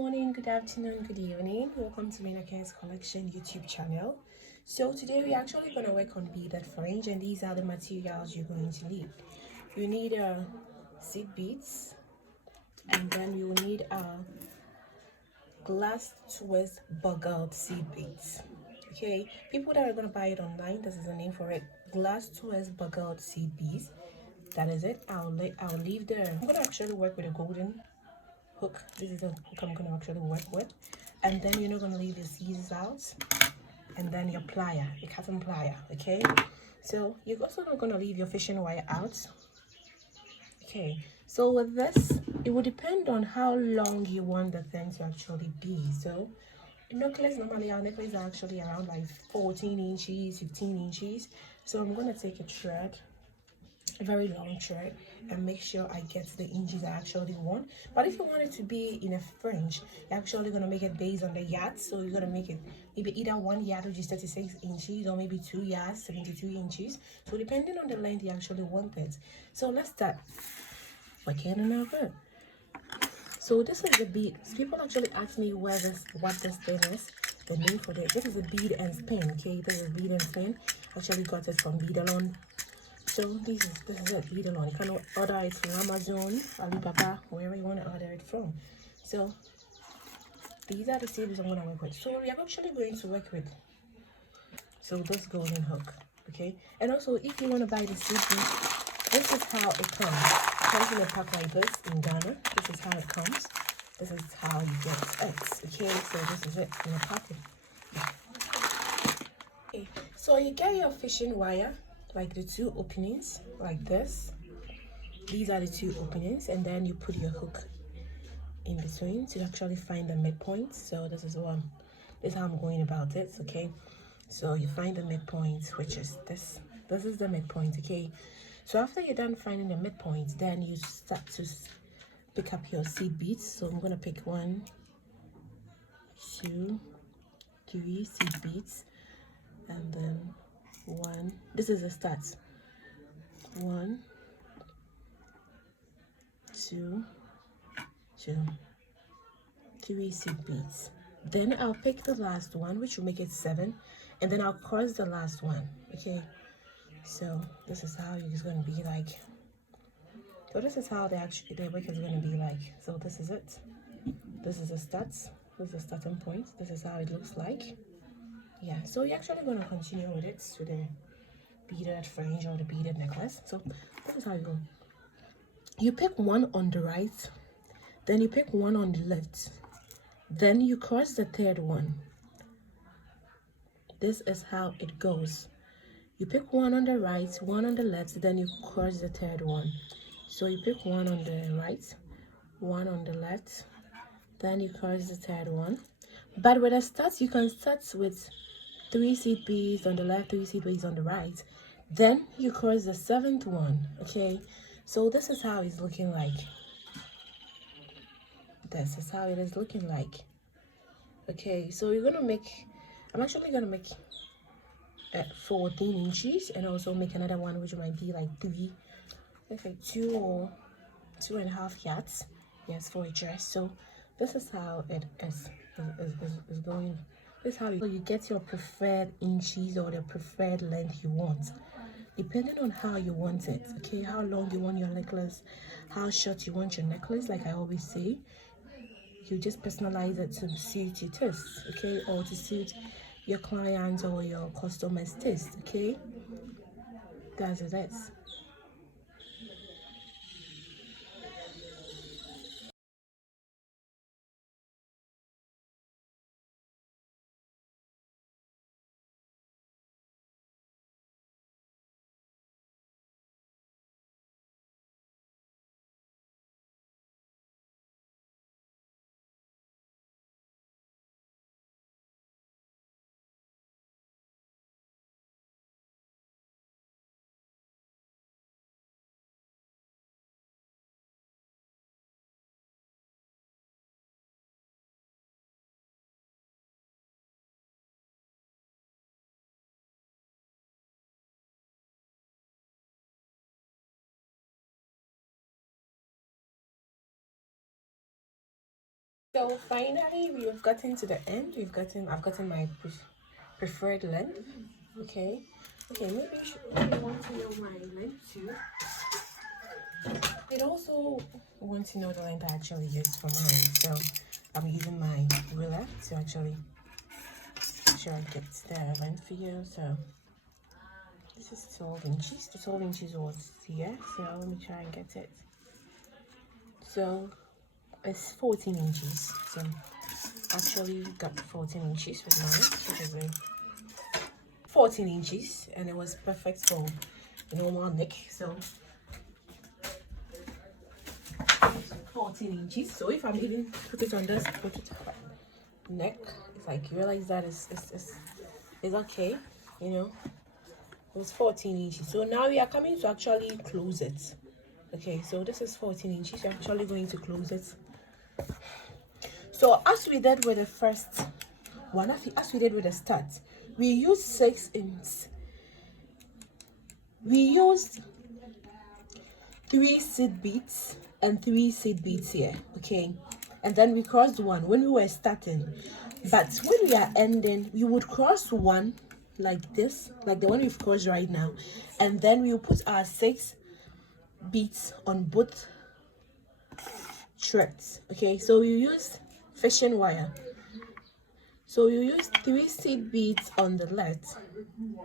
morning, good afternoon, good evening. Welcome to Mina's Collection YouTube channel. So today we're actually going to work on beaded fringe, and these are the materials you're going to need. You need seed beads, and then you will need glass twist bugled seed beads. Okay, people that are going to buy it online, this is the name for it, glass twist bugled seed beads. That is it. I'll leave there. I'm going to actually work with a golden hook. This is the hook I'm going to actually work with, and then you're not going to leave your scissors out, and then your plier, your cotton plier. Okay, so you're also not going to leave your fishing wire out. Okay, so with this, it will depend on how long you want the thing to actually be. So necklace, normally our necklaces are actually around like 14 inches, 15 inches. So I'm going to take a thread, a very long thread, and make sure I get the inches I actually want. But if you want it to be in a fringe, you're actually going to make it based on the yard. So you're going to make it maybe either 1 yard, which is 36 inches, or maybe 2 yards, 72 inches. So depending on the length you actually want it. So let's start working on our hook. So this is the bead. People actually ask me what this thing is, the name for it. This is a bead and spin. Okay, this is bead and spin. Actually got it from Bugle. So this is it, Bugle. You can order it from Amazon, Alibaba, wherever you want to order it from. So these are the seeds I'm going to work with. So we are actually going to work with this golden hook. Okay, and also if you want to buy the seed, this is how it comes. It comes in a pack like this in Ghana. This is how it comes. This is how you get it. Okay, so this is it in a packet. Okay, so you get your fishing wire, like the 2 openings, like this. These are the 2 openings, and then you put your hook in between to actually find the midpoint. So this is how I'm going about it. Okay, so you find the midpoint, which is this. This is the midpoint. Okay, so after you're done finding the midpoint, then you start to pick up your seed beads. So I'm gonna pick 1, 2, 3 seed beads, and then 1. This is the start. 1, 2, 3 seed beads. Then I'll pick the last one, which will make it 7, and then I'll cross the last one. Okay, so this is how it's going to be like. So this is how the work is going to be like. So this is it. This is the start. This is the starting point. This is how it looks like. Yeah, so you're actually going to continue with it to the beaded fringe or the beaded necklace. So this is how you go. You pick 1 on the right, then you pick 1 on the left, then you cross the 3rd one. This is how it goes. You pick 1 on the right, 1 on the left, then you cross the 3rd one. So you pick 1 on the right, 1 on the left, then you cross the 3rd one. But with a start, you can start with 3 seed beads on the left, 3 seed beads on the right, then you cross the 7th one. Okay, so this is how it's looking like. This is how it is looking like. Okay, so you're gonna make, I'm actually gonna make 14 inches, and also make another one which might be like 3, okay, 2 or 2.5 yards. Yes, for a dress. So this is how it is going. This is how you get your preferred inches or the preferred length you want, depending on how you want it. Okay, how long you want your necklace, how short you want your necklace. Like I always say, you just personalize it to suit your taste, okay, or to suit your client or your customer's taste. Okay, that's it. So finally, we have gotten to the end. I've gotten my preferred length. Okay. Okay, maybe you want to know my length too. It also want to know the length I actually used for mine. So I'm using my ruler to actually make sure I get the length for you. So this is 12 inches. The 12 inches was here. So let me try and get it. So it's 14 inches. So actually got 14 inches with mine. 14 inches, and it was perfect for a normal neck. So 14 inches. So if I'm even put it on this, put it neck, it's like you realize that it's okay, you know. It was 14 inches. So now we are coming to actually close it. Okay, so this is 14 inches. We're actually going to close it. So as we did with the first one, as we did with the start, we used 6 inches. We used 3 seed beads and 3 seed beads here, okay, and then we crossed one when we were starting, but when we are ending, we would cross one like this, like the one we've crossed right now, and then we will put our 6 beads on both threads. Okay, so you use fishing wire. So you use 3 seed beads on the left,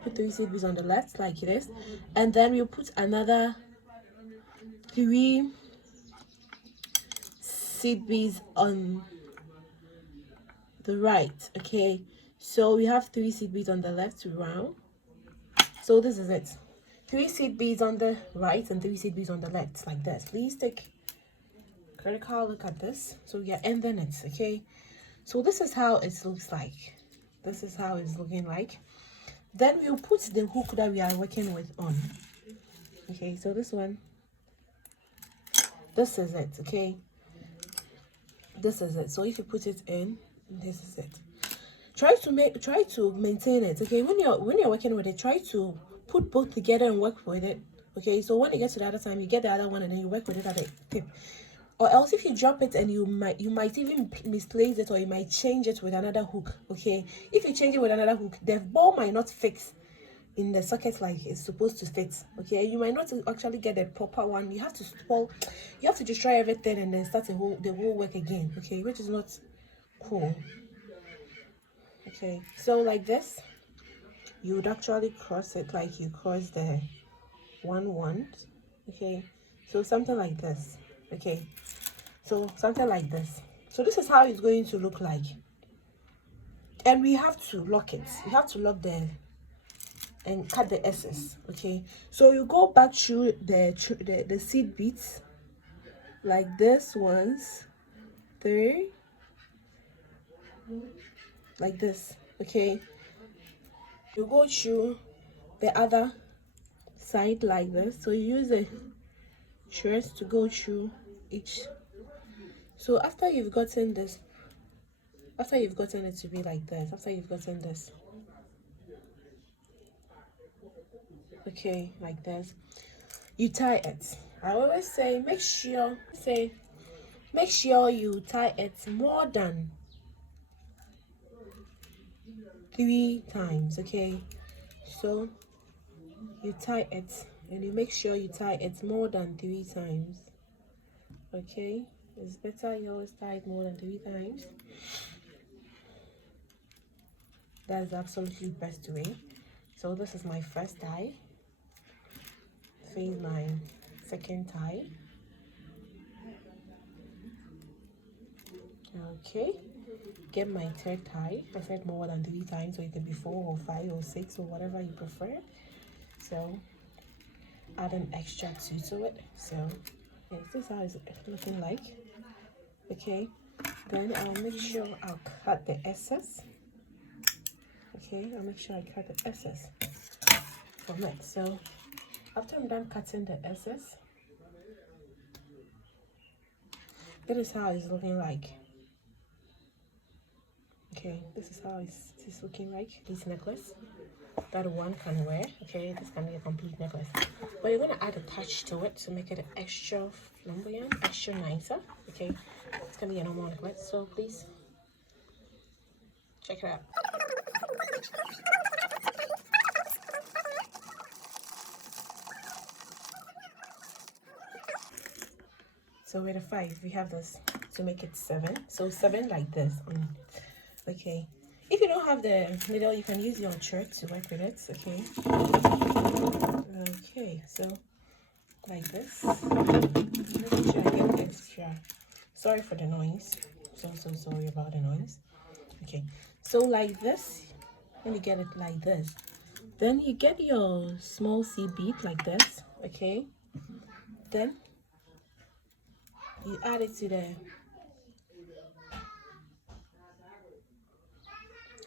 put 3 seed beads on the left like this, and then we'll put another 3 seed beads on the right. Okay, so we have 3 seed beads on the left round. So this is it, 3 seed beads on the right and 3 seed beads on the left, like this. Please take critical look at this. So we are ending it. Okay, so this is how it looks like. This is how it's looking like. Then we'll put the hook that we are working with on. Okay, so this one, this is it. Okay, this is it. So if you put it in, this is it. Try to maintain it. Okay, when you're working with it, try to put both together and work with it. Okay, so when you get to the other time, you get the other one and then you work with it at the tip. Or else if you drop it and you might even misplace it, or you might change it with another hook. Okay, if you change it with another hook, the ball might not fix in the socket like it's supposed to fit. Okay, you might not actually get a proper one. You have to you have to destroy everything and then start the whole work again. Okay, which is not cool. Okay, so like this, you would actually cross it like you cross the one. Okay, so something like this. Okay, so something like this. So this is how it's going to look like, and we have to lock it. We have to lock and cut the excess. Okay, so you go back through the seed beads like this ones, 3, like this. Okay, you go through the other side like this. So you use a threads to go through each. So after you've gotten this, after you've gotten it to be like this, after you've gotten this, okay, like this, you tie it. I always say make sure you tie it more than 3 times. Okay, so you tie it and you make sure you tie it more than 3 times. Okay, it's better you always tie it more than 3 times. That's absolutely best way. So this is my first tie. This is my second tie. Okay, get my third tie. I said more than 3 times, so it can be 4 or 5 or 6 or whatever you prefer. So add an extra 2 to it. So yes, this is how it's looking like. Okay, then I'll make sure I'll cut the excess. Okay, I'll make sure I cut the excess from it. So after I'm done cutting the excess, this is how it's looking like. Okay, this is how it's looking like. This necklace that one can wear. Okay, this can be a complete necklace, but you're gonna add a touch to it to make it extra flamboyant, extra nicer. Okay, It's gonna be a normal necklace, so please check it out. So with a 5, we have this to make it 7. So 7 like this. Okay. If you don't have the needle, you can use your thread to work with it. Okay. Okay. So like this. Make sure I get extra. Sorry for the noise. So sorry about the noise. Okay. So like this. Let me get it like this. Then you get your small seed bead like this. Okay. Then you add it to the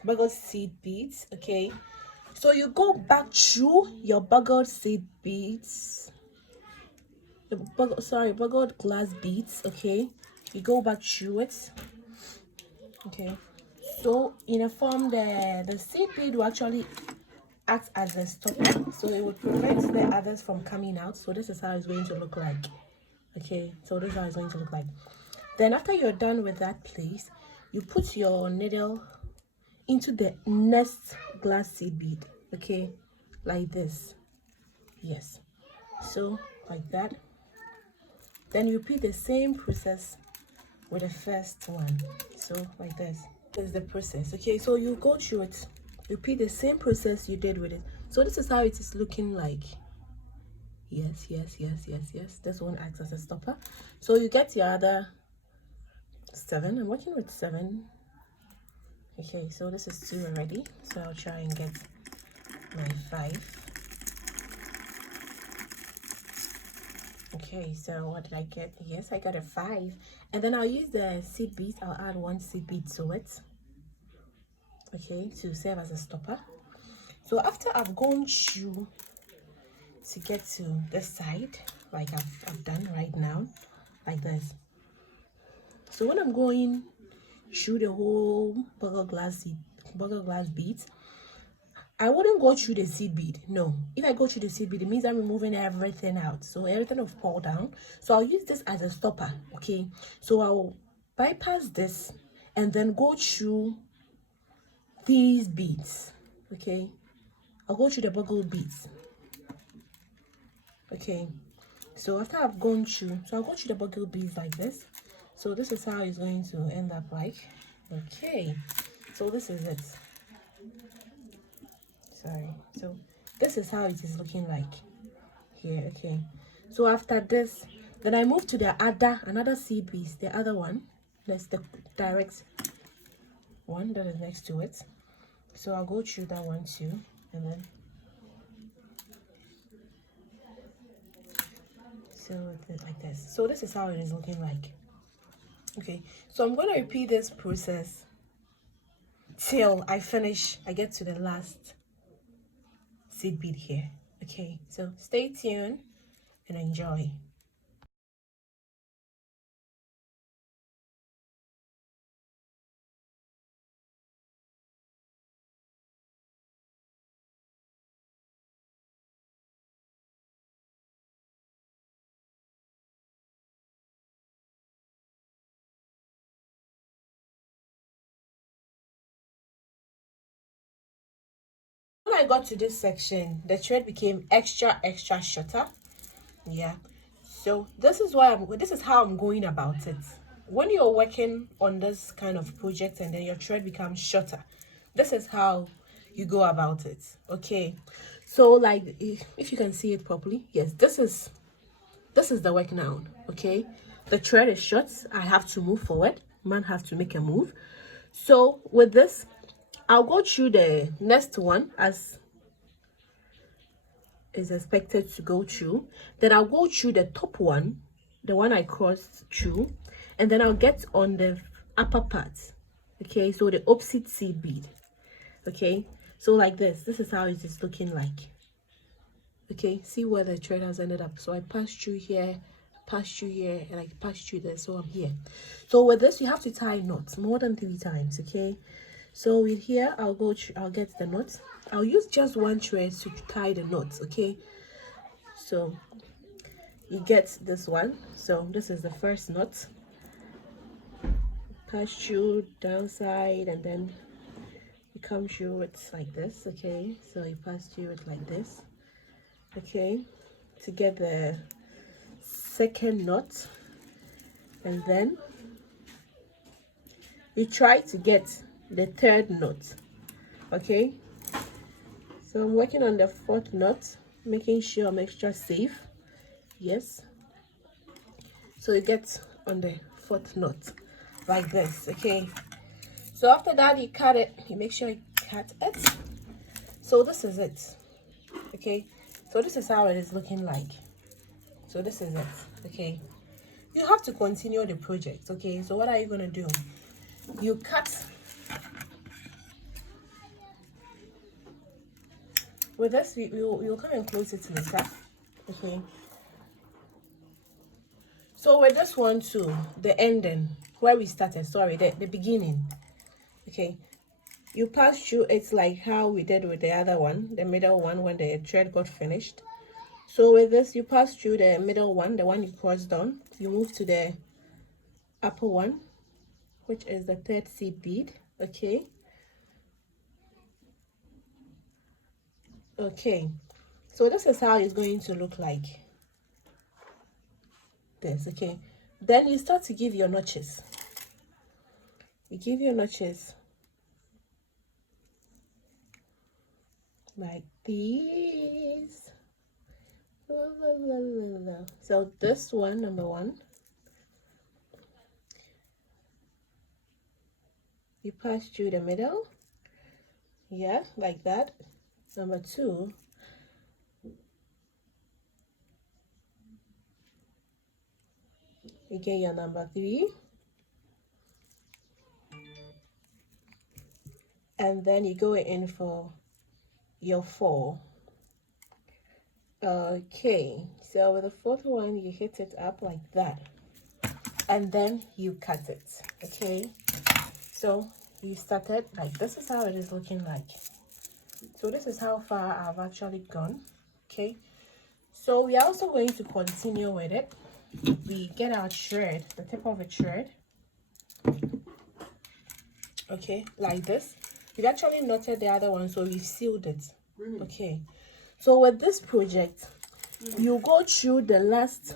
bugle seed beads. Okay, so you go back through your bugled seed beads, bugled glass beads. Okay, you go back through it. Okay, so in a form, the seed bead will actually act as a stopper, so it would prevent the others from coming out. So this is how it's going to look like. Okay, so this is how it's going to look like. Then after you're done with that place, you put your needle into the next glass seed bead. Okay, like this. Yes, so like that. Then you repeat the same process with the first one. So like this is the process. Okay, so you go through it, repeat the same process you did with it. So this is how it is looking like. Yes. This one acts as a stopper. So you get your other 7. I'm working with 7. Okay, so this is 2 already. So I'll try and get my 5. Okay, so what did I get? Yes, I got a 5. And then I'll use the seed bead. I'll add 1 seed bead to it. Okay, to serve as a stopper. So after I've gone through to get to this side, like I've done right now, like this. So when I'm going through the whole bugle glass beads, I wouldn't go through the seed bead. No, if I go through the seed bead, it means I'm removing everything out, so everything will fall down. So I'll use this as a stopper. Okay, so I'll bypass this and then go through these beads. Okay, I'll go through the bugle beads. Okay, so after I've gone through, so I'll go through the bugle beads like this. So this is how it's going to end up like. Okay, so this is it. Sorry, so this is how it is looking like here. Okay, so after this, then I move to the another seed bead, the other one. That's the direct one that is next to it. So I'll go through that one too, and then so like this. So this is how it is looking like. Okay, so I'm going to repeat this process till I get to the last seed bead here. Okay, so stay tuned and enjoy. When I got to this section, the thread became extra shorter. Yeah, so this is how I'm going about it. When you're working on this kind of project and then your thread becomes shorter, this is how you go about it. Okay, so like if you can see it properly, yes, this is the work now. Okay, the thread is short, I have to move forward, man have to make a move. So with this, I'll go through the next one as is expected to go through. Then I'll go through the top one, the one I crossed through, and then I'll get on the upper part. Okay, so the opposite seed bead. Okay, so like this is how it is looking like. Okay, see where the thread has ended up. So I passed through here, and I passed through there, so I'm here. So with this, you have to tie knots more than 3 times. Okay, so with here, I'll get the knots. I'll use just 1 thread to tie the knots. Okay, so you get this one. So this is the first knot. pass through downside, and then you come through it like this. Okay, so you pass through it like this. Okay, to get the second knot, and then you try to get the third knot. Okay, so I'm working on the fourth knot, making sure I'm extra safe. Yes, so you get on the fourth knot like this. Okay, so after that you cut it, you make sure you cut it. So this is it. Okay, so this is how it is looking like. So this is it. Okay, you have to continue the project. Okay, so what are you going to do? You cut with this. You'll come and close it later. Okay, so with this one too, the ending where we started, sorry, the beginning. Okay, you pass through it like how we did with the other one, the middle one, when the thread got finished. So with this, you pass through the middle one, the one you crossed down, you move to the upper one, which is the third seed bead. Okay, okay, so this is how it's going to look like this. Okay, then you start to give your notches. You give your notches like these. So this one, number one, you pass through the middle, yeah, like that. Number two, you get your number three, and then you go in for your four. Okay, so with the fourth one, you hit it up like that, and then you cut it. Okay, so you started like this is how it is looking like. So this is how far I've actually gone. Okay, so we are also going to continue with it. We get our thread, the tip of a thread. Okay, like this. We've actually knotted the other one, so we've sealed it. Okay, so with this project, you go through the last,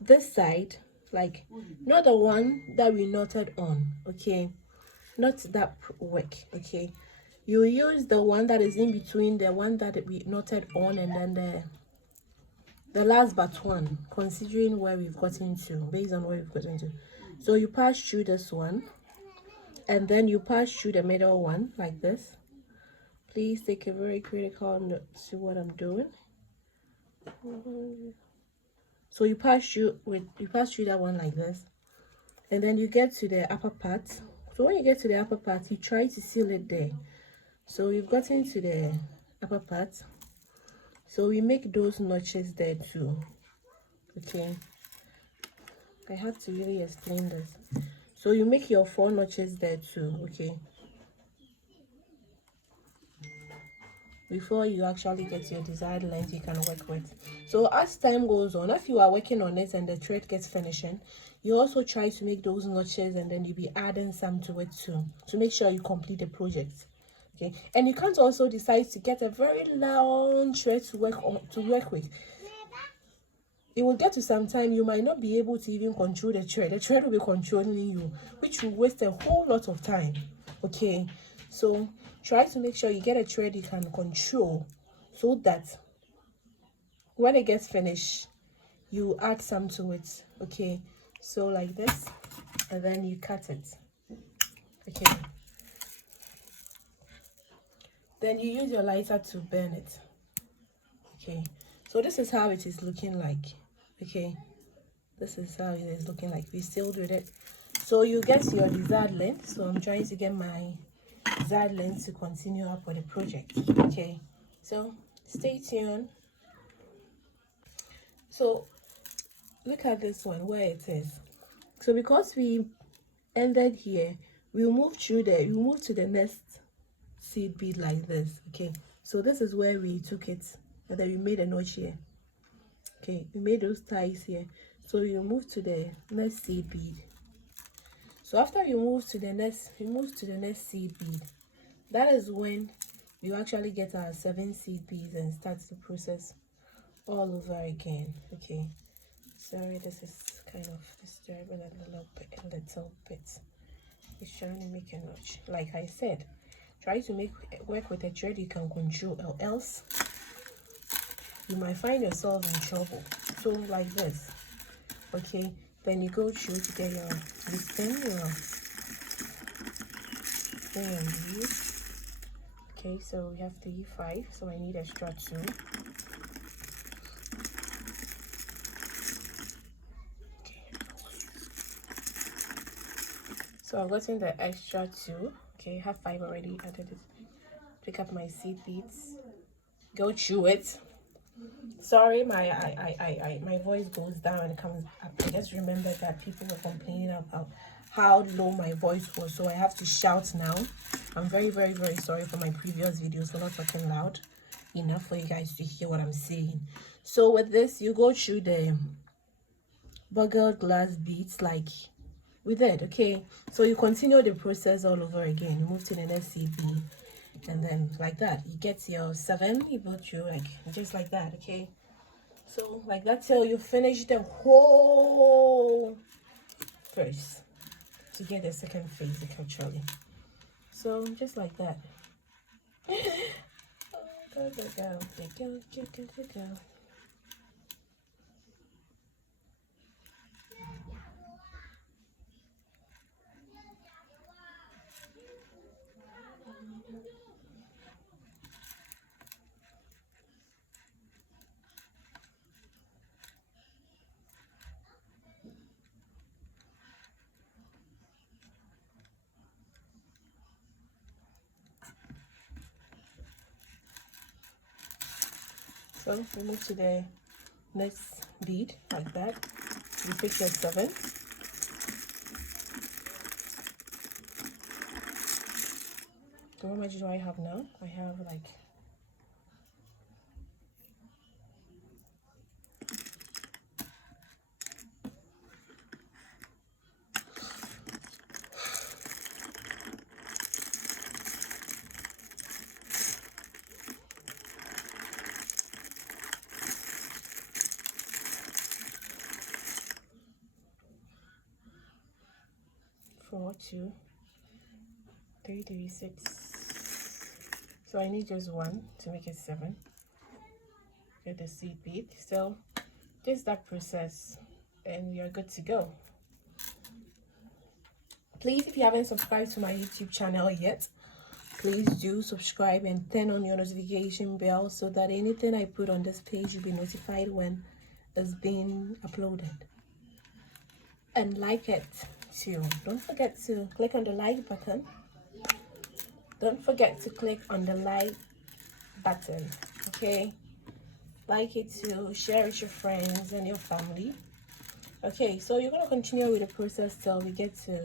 this side, like not the one that we knotted on. Okay, not that work. Okay, you use the one that is in between the one that we knotted on, and then the last but one, considering where we've gotten to, based on where we've gotten to. So you pass through this one, and then you pass through the middle one like this. Please take a very critical note to what I'm doing. So you pass through that one like this, and then you get to the upper part. So when you get to the upper part, you try to seal it there. So we've gotten to the upper part, so we make those notches there too. Okay, I have to really explain this. So you make your 4 notches there too. Okay, before you actually get your desired length you can work with. So as time goes on, if you are working on it and the thread gets finishing, you also try to make those notches, and then you'll be adding some to it too, to make sure you complete the project. Okay, and you can't also decide to get a very long thread to work with. It will get to some time you might not be able to even control the thread. The thread will be controlling you, which will waste a whole lot of time. Okay, so try to make sure you get a thread you can control, so that when it gets finished you add some to it. Okay, so like this, and then you cut it. Okay, then you use your lighter to burn it. Okay, so this is how it is looking like. Okay, this is how it is looking like. We sealed with it, so you get your desired length. So I'm trying to get my desired length to continue up with the project. Okay, so stay tuned. So look at this one where it is. So because we ended here, we'll move to the next seed bead like this. Okay, so this is where we took it, and then we made a notch here. Okay, we made those ties here, so you move to the next seed bead. So after you move to the next seed bead. That is when you actually get our 7 seed beads and start the process all over again. Okay, sorry, this is kind of disturbing a little bit. It's trying to make a notch. Like I said, try to work with a thread you can control, or else you might find yourself in trouble. So like this, okay, then you go through to get your thing. Okay, so we have 5, so I need extra 2. So I've gotten the extra 2. Okay, I have 5 already. I did it. Pick up my seed beads, go through it. Sorry, my voice goes down and comes up. I just remembered that people were complaining about how low my voice was, so I have to shout now. I'm very sorry for my previous videos for not talking loud enough for you guys to hear what I'm saying. So with this, you go through the bugle glass beads like we did. Okay, so you continue the process all over again. You move to the next seed bead, and then like that you get your 7. You go through like just like that. Okay, so like that till you finish the whole first to get the second phase actually. So just like that. Go. So we move to the next bead like that. You pick your 7. So how much do I have now? I have like 4, 2, 3, 3, 6. So I need just 1 to make it 7. Get the seed bead. So just that process and we are good to go. Please, if you haven't subscribed to my YouTube channel yet, please do subscribe and turn on your notification bell so that anything I put on this page you'll be notified when it's being uploaded. And like it too. Don't forget to click on the like button. Don't forget to click on the like button. Okay, like it too, share it with your friends and your family. Okay, so you're going to continue with the process till we get to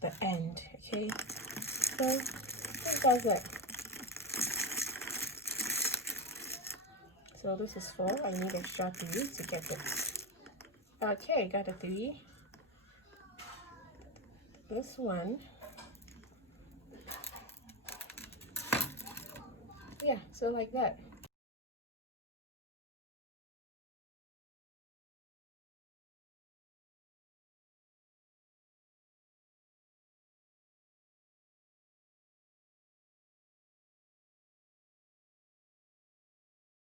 the end. Okay, so that's it. So this is 4. I need extra 3 to get it. Okay, got a 3. This one, yeah, so like that.